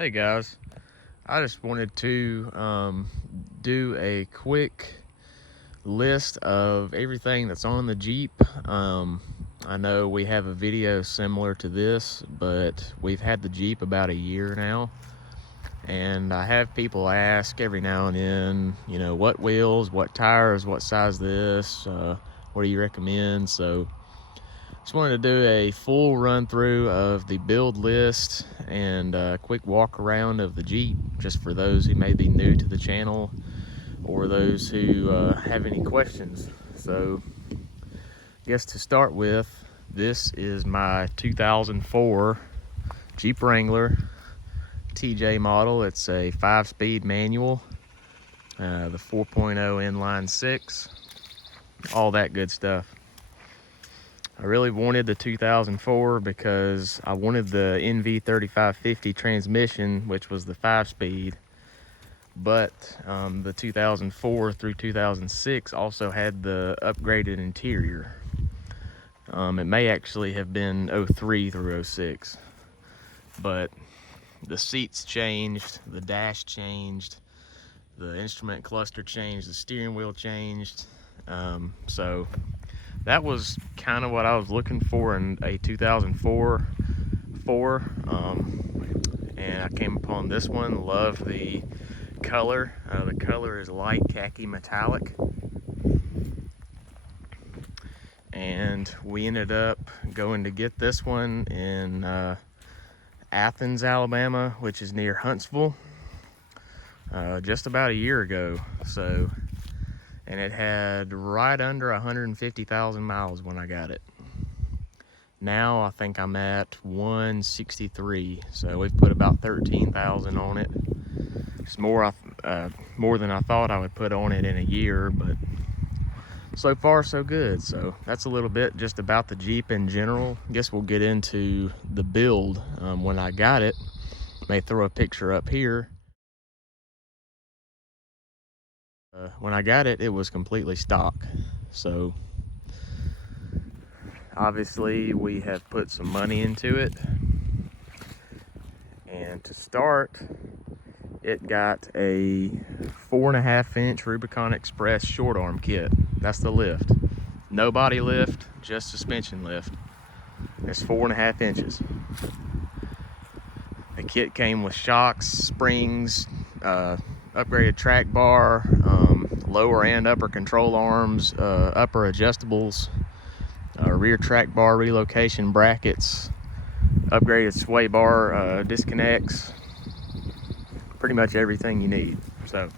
Hey guys, I just wanted to do a quick list of everything that's on the Jeep. I know we have a video similar to this, but we've had the Jeep about a year now, and I have people ask every now and then, you know, what wheels, what tires, what size this, what do you recommend? So just wanted to do a full run through of the build list and a quick walk around of the Jeep, just for those who may be new to the channel or those who have any questions. So I guess to start with, this is my 2004 Jeep Wrangler TJ model. It's a 5-speed manual, the 4.0 inline 6, all that good stuff. I really wanted the 2004 because I wanted the NV3550 transmission, which was the 5-speed, but the 2004 through 2006 also had the upgraded interior. It may actually have been 03 through 06, but the seats changed, the dash changed, the instrument cluster changed, the steering wheel changed. So that was kind of what I was looking for in a 2004 and I came upon this one. Love the color. The color is light khaki metallic, and we ended up going to get this one in Athens, Alabama, which is near Huntsville, just about a year ago. So, and it had right under 150,000 miles when I got it. Now I think I'm at 163, so we've put about 13,000 on it. It's more than I thought I would put on it in a year, but so far so good. So that's a little bit just about the Jeep in general. I guess we'll get into the build when I got it. May throw a picture up here. When I got it, it was completely stock. So obviously we have put some money into it. And to start, it got a 4.5-inch Rubicon Express short arm kit. That's the lift. No body lift, just suspension lift. It's 4.5 inches. The kit came with shocks, springs, upgraded track bar, lower and upper control arms, upper adjustables, rear track bar relocation brackets, upgraded sway bar disconnects, pretty much everything you need. So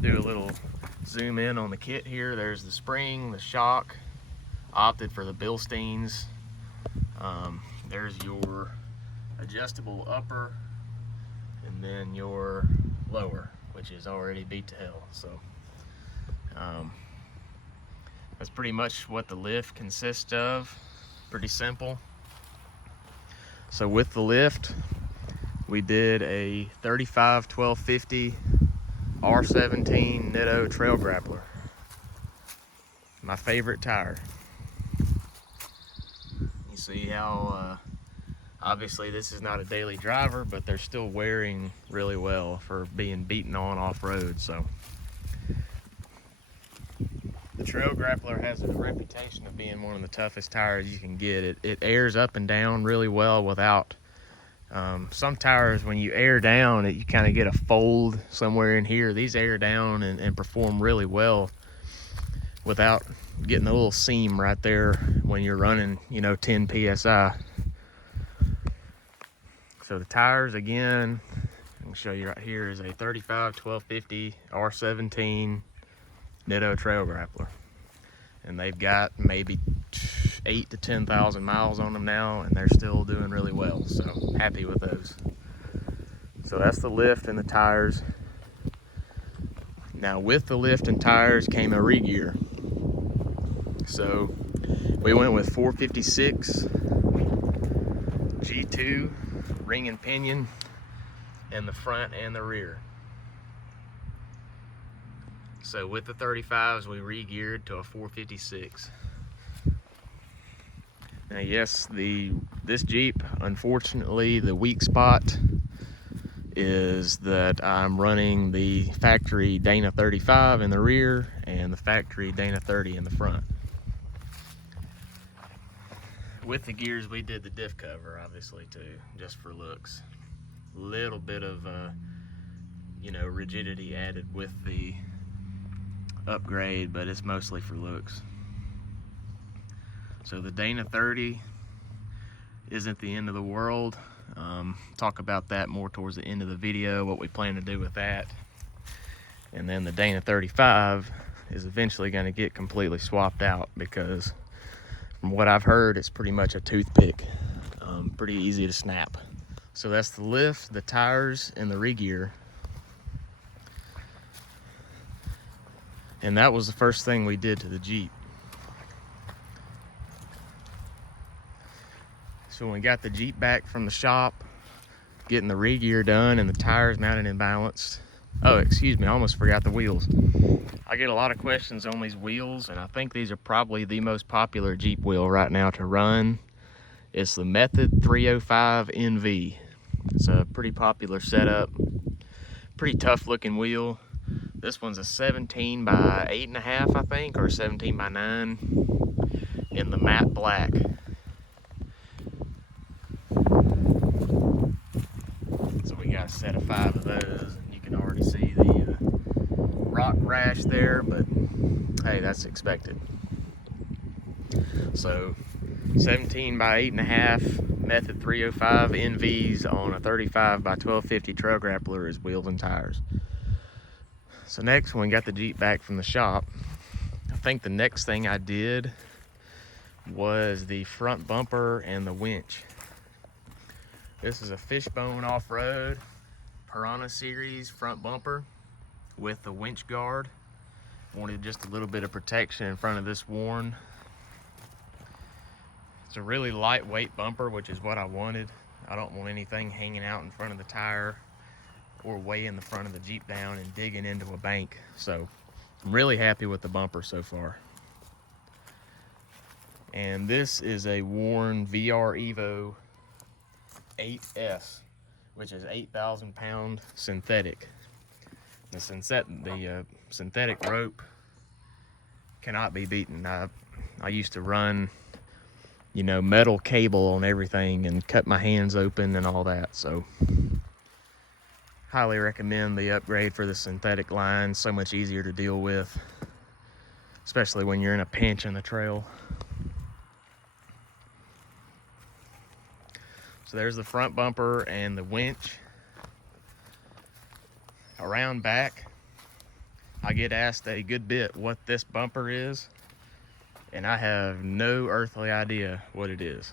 do a little zoom in on the kit here. There's the spring, the shock. Opted for the Bilsteins. There's your adjustable upper, and then your lower, which is already beat to hell. So that's pretty much what the lift consists of. Pretty simple. So with the lift, we did a 35-1250 R17 Nitto Trail Grappler. My favorite tire. You see how obviously this is not a daily driver, but they're still wearing really well for being beaten on off-road. So the Trail Grappler has a reputation of being one of the toughest tires you can get. It airs up and down really well without some tires, when you air down, you kind of get a fold somewhere in here. These air down and perform really well without getting a little seam right there when you're running, you know, 10 psi. So the tires, again, I'm gonna show you right here, is a 35-1250 R17 Nitto Trail Grappler, and they've got maybe 8,000 to 10,000 miles on them now, and they're still doing really well. So happy with those. So that's the lift and the tires. Now with the lift and tires came a re-gear. So we went with 456 G2 ring and pinion in the front and the rear. So with the 35s, we re-geared to a 456. Now yes, this Jeep, unfortunately, the weak spot is that I'm running the factory Dana 35 in the rear and the factory Dana 30 in the front. With the gears, we did the diff cover, obviously, too, just for looks. Little bit of, you know, rigidity added with the upgrade, but it's mostly for looks. So the Dana 30 isn't the end of the world. Talk about that more towards the end of the video, what we plan to do with that. And then the Dana 35 is eventually going to get completely swapped out because from what I've heard, it's pretty much a toothpick. Pretty easy to snap. So that's the lift, the tires, and the re-gear. And that was the first thing we did to the Jeep. So when we got the Jeep back from the shop, getting the re-gear done and the tires mounted and balanced. Oh, excuse me, I almost forgot the wheels. I get a lot of questions on these wheels, and I think these are probably the most popular Jeep wheel right now to run. It's the Method 305 NV. It's a pretty popular setup. Pretty tough looking wheel. This one's a 17 by 8.5, I think, or 17 by 9 in the matte black. So we got a set of 5 of those, and you can already see the rock rash there, but hey, that's expected. So 17 by 8.5 Method 305 NVs on a 35 by 1250 trail grappler is wheels and tires. So next, when we got the Jeep back from the shop, I think the next thing I did was the front bumper and the winch. This is a Fishbone Off-Road Piranha Series front bumper with the winch guard. Wanted just a little bit of protection in front of this warn. It's a really lightweight bumper, which is what I wanted. I don't want anything hanging out in front of the tire or weighing the front of the Jeep down and digging into a bank. So I'm really happy with the bumper so far. And this is a Warn VR Evo 8S, which is 8,000 pound synthetic. The synthetic rope cannot be beaten. I used to run, you know, metal cable on everything and cut my hands open and all that. So highly recommend the upgrade for the synthetic line. So much easier to deal with, especially when you're in a pinch in the trail. So there's the front bumper and the winch. Around back, I get asked a good bit what this bumper is, and I have no earthly idea what it is.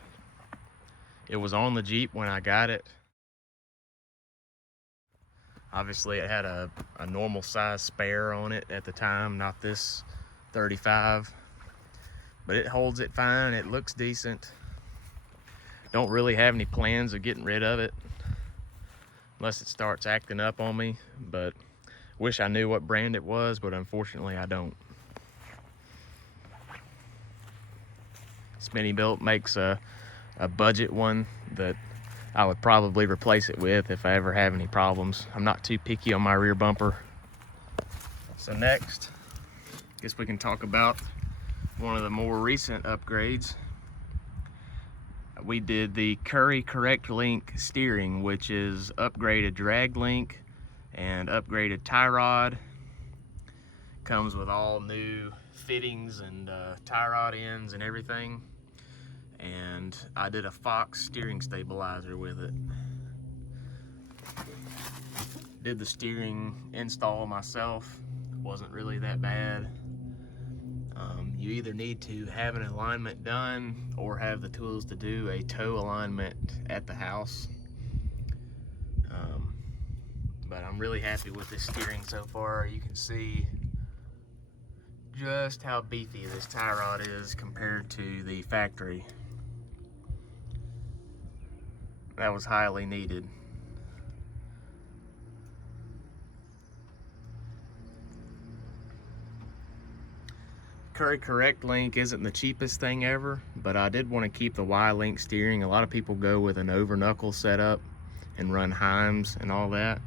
It was on the Jeep when I got it. Obviously it had a normal size spare on it at the time, not this 35, but it holds it fine. It looks decent. Don't really have any plans of getting rid of it unless it starts acting up on me, but wish I knew what brand it was, but unfortunately I don't. Smittybilt makes a budget one that I would probably replace it with if I ever have any problems. I'm not too picky on my rear bumper. So next, I guess we can talk about one of the more recent upgrades. We did the Curry Correct Link steering, which is upgraded drag link and upgraded tie rod. Comes with all new fittings and tie rod ends and everything. And I did a Fox steering stabilizer with it. Did the steering install myself. Wasn't really that bad. You either need to have an alignment done or have the tools to do a toe alignment at the house. But I'm really happy with this steering so far. You can see just how beefy this tie rod is compared to the factory. That was highly needed. Curry Correct Link isn't the cheapest thing ever, but I did want to keep the Y-Link steering. A lot of people go with an over knuckle setup, and run Heims and all that.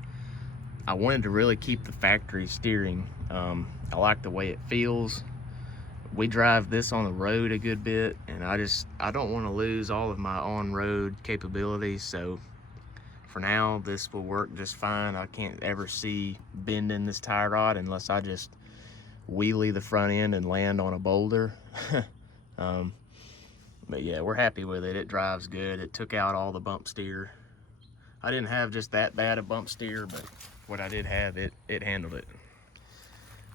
I wanted to really keep the factory steering. I like the way it feels. We drive this on the road a good bit, and I don't want to lose all of my on-road capabilities, so for now this will work just fine. I can't ever see bending this tie rod unless I just wheelie the front end and land on a boulder. But yeah, we're happy with it. It drives good. It took out all the bump steer. I didn't have just that bad a bump steer, but what I did have, it handled it.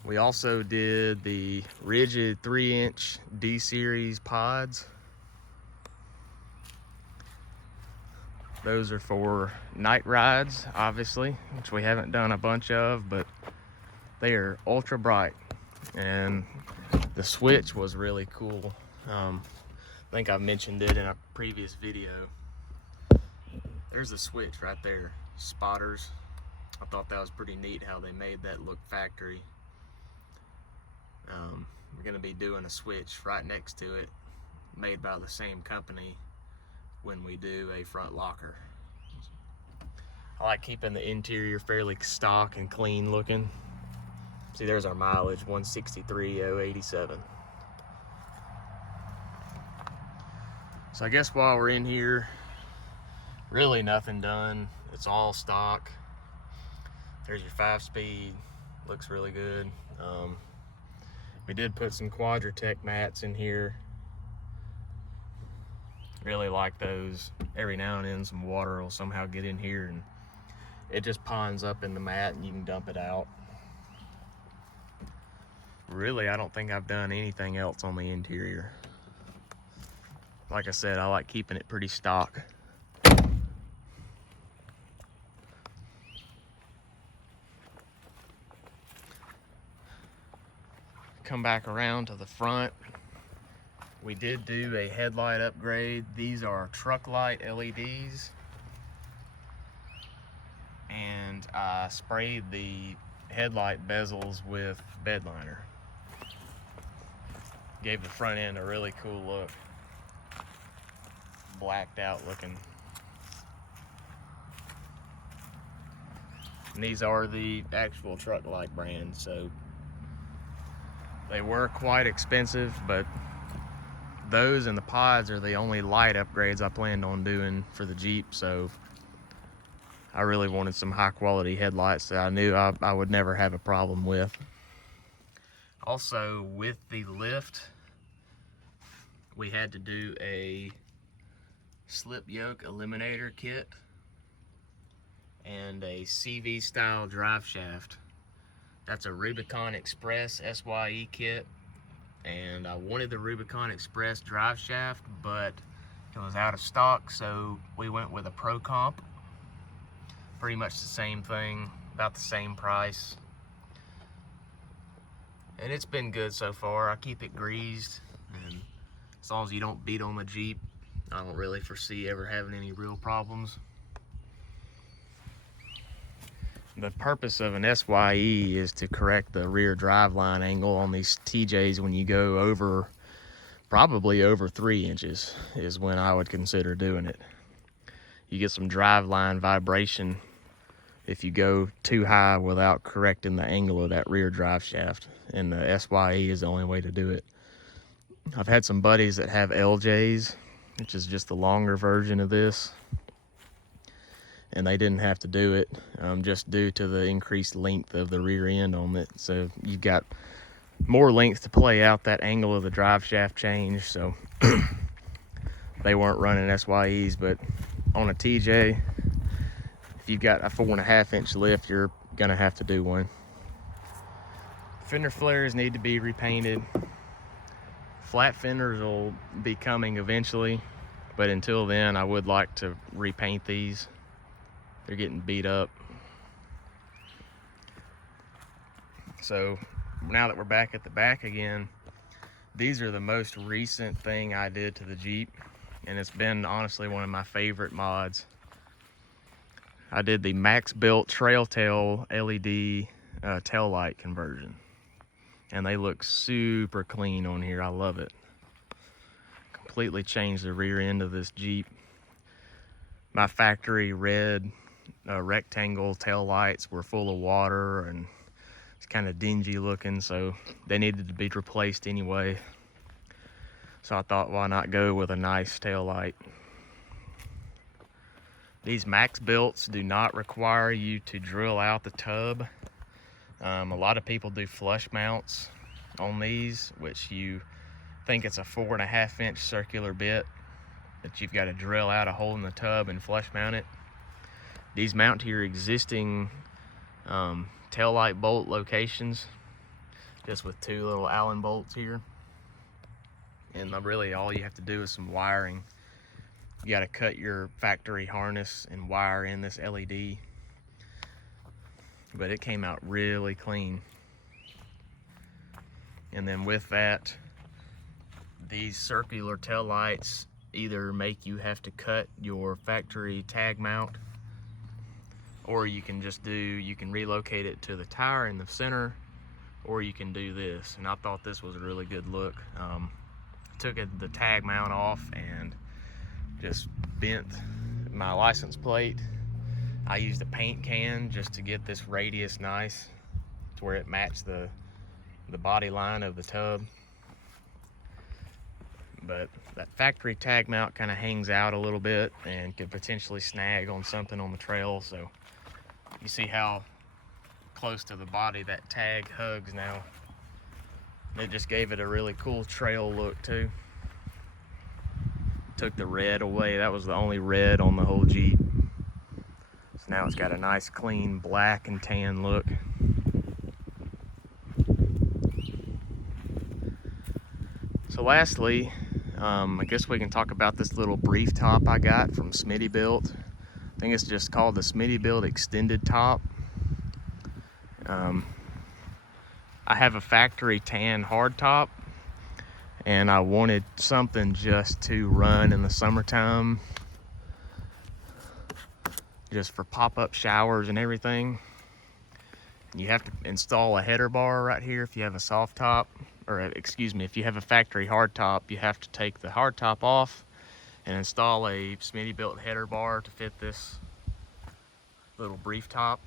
We also did the rigid 3-inch D-series pods. Those are for night rides, obviously, which we haven't done a bunch of, but they are ultra bright. And the switch was really cool. I think I mentioned it in a previous video. There's the switch right there, spotters. I thought that was pretty neat how they made that look factory. We're gonna be doing a switch right next to it, made by the same company, when we do a front locker. I like keeping the interior fairly stock and clean looking. See, there's our mileage, 163,087. So I guess while we're in here, really nothing done. It's all stock. There's your 5-speed, looks really good. We did put some Quadratech mats in here. Really like those. Every now and then some water will somehow get in here and it just ponds up in the mat and you can dump it out. Really, I don't think I've done anything else on the interior. Like I said, I like keeping it pretty stock. Come back around to the front. We did do a headlight upgrade. These are truck light LEDs. And I sprayed the headlight bezels with bed liner. Gave the front end a really cool look. Blacked out looking. And these are the actual truck light brand, so they were quite expensive, but those and the pods are the only light upgrades I planned on doing for the Jeep, so I really wanted some high quality headlights that I knew I would never have a problem with. Also, with the lift, we had to do a slip yoke eliminator kit and a CV style drive shaft. That's a Rubicon Express SYE kit, and I wanted the Rubicon Express drive shaft, but it was out of stock, so we went with a Pro Comp. Pretty much the same thing, about the same price. And it's been good so far. I keep it greased, and as long as you don't beat on the Jeep, I don't really foresee ever having any real problems. The purpose of an SYE is to correct the rear driveline angle on these TJs when you go over, probably over 3 inches is when I would consider doing it. You get some driveline vibration if you go too high without correcting the angle of that rear drive shaft, and the SYE is the only way to do it. I've had some buddies that have LJs, which is just the longer version of this, and they didn't have to do it just due to the increased length of the rear end on it. So you've got more length to play out that angle of the drive shaft change, so they weren't running SYEs. But on a TJ, if you've got a 4.5-inch lift, you're gonna have to do one. Fender flares need to be repainted. Flat fenders will be coming eventually, but until then I would like to repaint these. They're getting beat up. So now that we're back at the back again, these are the most recent thing I did to the Jeep, and it's been honestly one of my favorite mods. I did the Smittybilt Trail Tail LED tail light conversion, and they look super clean on here. I love it. Completely changed the rear end of this Jeep. My factory red rectangle tail lights were full of water and it's kind of dingy looking, so they needed to be replaced anyway. So I thought, why not go with a nice tail light? These Magnaflows do not require you to drill out the tub. A lot of people do flush mounts on these, which you think it's a 4.5 inch circular bit that you've got to drill out a hole in the tub and flush mount it. These mount to your existing tail light bolt locations, just with 2 little Allen bolts here. And really all you have to do is some wiring. You got to cut your factory harness and wire in this LED. But it came out really clean. And then with that, these circular tail lights either make you have to cut your factory tag mount, or you can relocate it to the tire in the center, or you can do this. And I thought this was a really good look. Took the tag mount off and just bent my license plate. I used a paint can just to get this radius nice to where it matched the body line of the tub. But that factory tag mount kind of hangs out a little bit and could potentially snag on something on the trail. So you see how close to the body that tag hugs now. It just gave it a really cool trail look too. Took the red away. That was the only red on the whole Jeep. So now it's got a nice clean black and tan look. So lastly, I guess we can talk about this little brief top I got from Smittybilt. I think it's just called the Smittybilt Extended Top. I have a factory tan hard top, and I wanted something just to run in the summertime, just for pop-up showers and everything. You have to install a header bar right here if you have a soft top, or excuse me, if you have a factory hard top, you have to take the hard top off and install a Smittybilt header bar to fit this little brief top.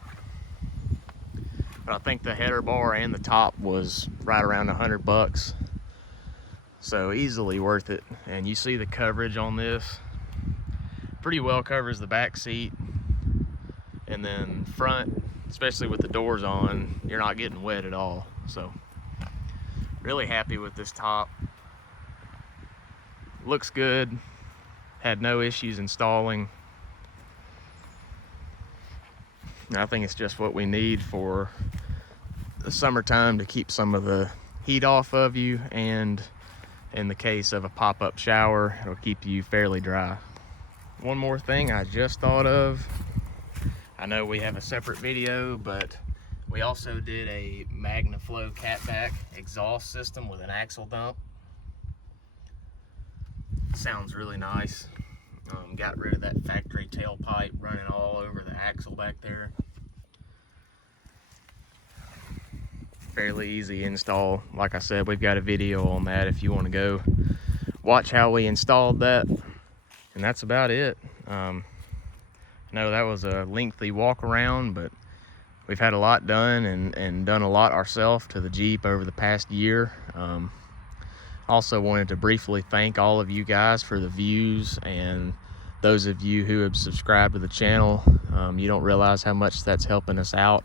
But I think the header bar and the top was right around $100. So easily worth it. And you see the coverage on this. Pretty well covers the back seat. And then front, especially with the doors on, you're not getting wet at all. So really happy with this top. Looks good. Had no issues installing. I think it's just what we need for the summertime to keep some of the heat off of you, and in the case of a pop-up shower, it'll keep you fairly dry. One more thing I just thought of. I know we have a separate video, but we also did a Magnaflow catback exhaust system with an axle dump. Sounds really nice. Got rid of that factory tailpipe running all over the axle back there. Fairly easy install. Like I said, we've got a video on that if you want to go watch how we installed that. And that's about it. I know that was a lengthy walk around, but we've had a lot done and done a lot ourselves to the Jeep over the past year. Also wanted to briefly thank all of you guys for the views, and those of you who have subscribed to the channel. You don't realize how much that's helping us out.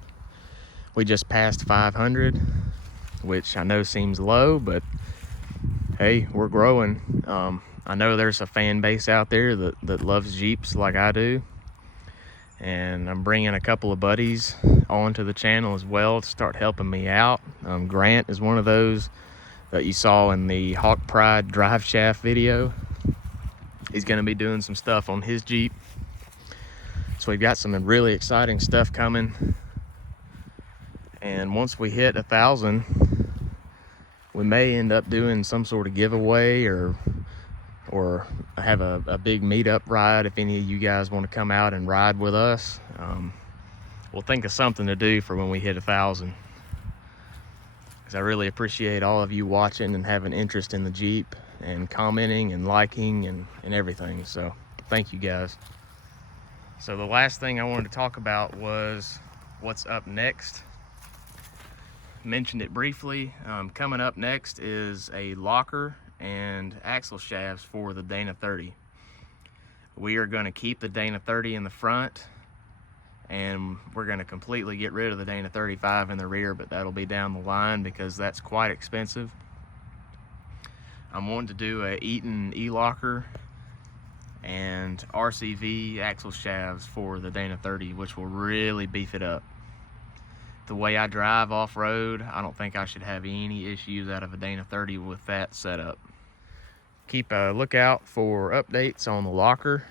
We just passed 500, which I know seems low, but hey, we're growing. I know there's a fan base out there that loves Jeeps like I do, and I'm bringing a couple of buddies onto the channel as well to start helping me out. Grant is one of those that you saw in the Hawk Pride drive shaft video. He's going to be doing some stuff on his Jeep. So we've got some really exciting stuff coming. And once we hit 1,000, we may end up doing some sort of giveaway or have a big meetup ride if any of you guys want to come out and ride with us. We'll think of something to do for when we hit 1,000. Because I really appreciate all of you watching and having interest in the Jeep and commenting and liking and everything. So thank you guys. So the last thing I wanted to talk about was what's up next. Mentioned it briefly. Coming up next is a locker and axle shafts for the Dana 30. We are going to keep the Dana 30 in the front, and we're going to completely get rid of the Dana 35 in the rear, but that'll be down the line because that's quite expensive. I'm wanting to do a Eaton E-locker and RCV axle shafts for the Dana 30, which will really beef it up. The way I drive off-road, I don't think I should have any issues out of a Dana 30 with that setup. Keep a lookout for updates on the locker.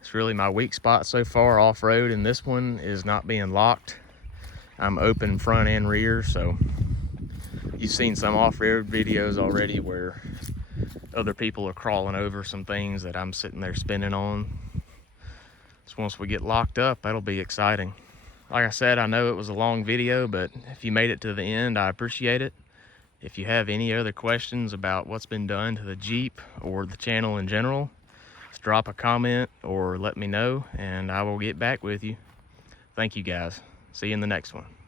It's really my weak spot so far off-road, and this one is not being locked. I'm open front and rear, so you've seen some off-road videos already where other people are crawling over some things that I'm sitting there spinning on. So once we get locked up, that'll be exciting. Like I said, I know it was a long video, but if you made it to the end, I appreciate it. If you have any other questions about what's been done to the Jeep or the channel in general, just drop a comment or let me know, and I will get back with you. Thank you guys. See you in the next one.